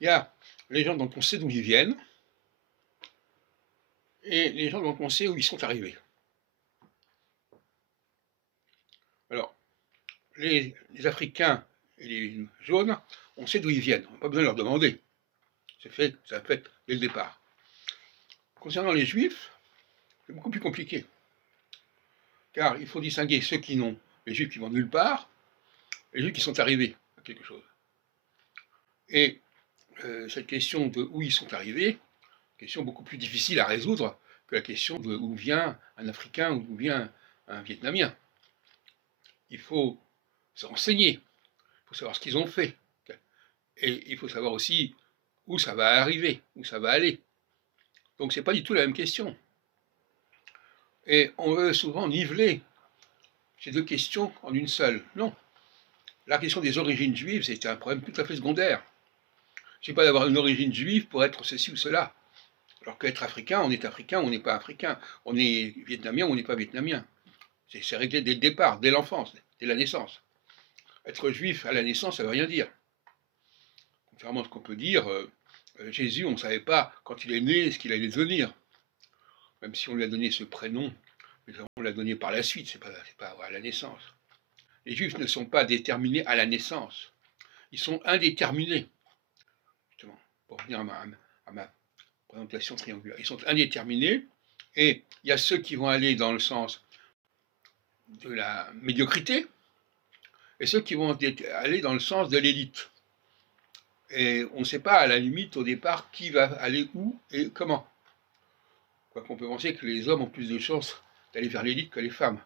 Il y a les gens dont on sait d'où ils viennent, et les gens dont on sait où ils sont arrivés. Alors, les Africains et les jaunes, on sait d'où ils viennent, on n'a pas besoin de leur demander. C'est fait, ça fait dès le départ. Concernant les juifs, c'est beaucoup plus compliqué. Car il faut distinguer ceux qui n'ont, les juifs qui vont nulle part, et les juifs qui sont arrivés à quelque chose. Et cette question de où ils sont arrivés, question beaucoup plus difficile à résoudre que la question de où vient un Africain ou d'où vient un Vietnamien. Il faut se renseigner, il faut savoir ce qu'ils ont fait, et il faut savoir aussi où ça va arriver, où ça va aller. Donc c'est pas du tout la même question. Et on veut souvent niveler ces deux questions en une seule. Non. La question des origines juives, c'est un problème tout à fait secondaire. Il ne suffit pas d'avoir une origine juive pour être ceci ou cela. Alors qu'être africain, on n'est pas africain. On est vietnamien ou on n'est pas vietnamien. C'est réglé dès le départ, dès l'enfance, dès la naissance. Être juif à la naissance, ça ne veut rien dire. Contrairement à ce qu'on peut dire, Jésus, on ne savait pas quand il est né ce qu'il allait devenir. Même si on lui a donné ce prénom, mais on l'a donné par la suite, c'est pas à la naissance. Les juifs ne sont pas déterminés à la naissance. Ils sont indéterminés. Justement, pour revenir à ma présentation triangulaire. Ils sont indéterminés, et il y a ceux qui vont aller dans le sens de la médiocrité, et ceux qui vont aller dans le sens de l'élite. Et on ne sait pas à la limite au départ qui va aller où et comment. Quoiqu'on peut penser que les hommes ont plus de chances d'aller vers l'élite que les femmes.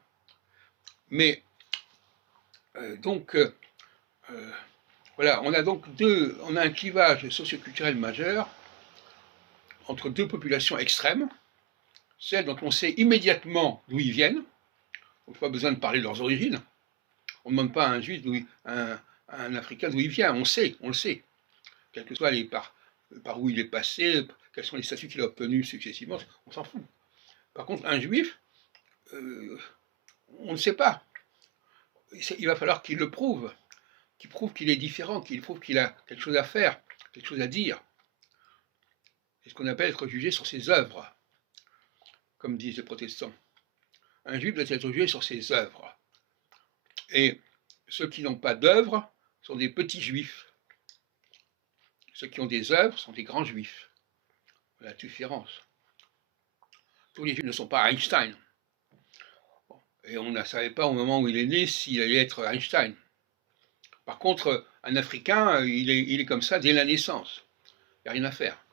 Mais voilà, on a un clivage socioculturel majeur entre deux populations extrêmes, celles dont on sait immédiatement d'où ils viennent, on n'a pas besoin de parler de leurs origines, on ne demande pas à un juif, un africain d'où il vient, on le sait, quel que soit par où il est passé, quels sont les statuts qu'il a obtenus successivement, on s'en fout. Par contre, un juif, on ne sait pas. Il va falloir qu'il le prouve, qu'il est différent, qu'il prouve qu'il a quelque chose à faire, quelque chose à dire. C'est ce qu'on appelle être jugé sur ses œuvres, comme disent les protestants. Un juif doit être jugé sur ses œuvres. Et ceux qui n'ont pas d'œuvres sont des petits juifs. Ceux qui ont des œuvres sont des grands juifs. Voilà la différence. Tous les juifs ne sont pas Einstein. Et on ne savait pas au moment où il est né s'il allait être Einstein. Par contre, un Africain, il est comme ça dès la naissance. Il n'y a rien à faire.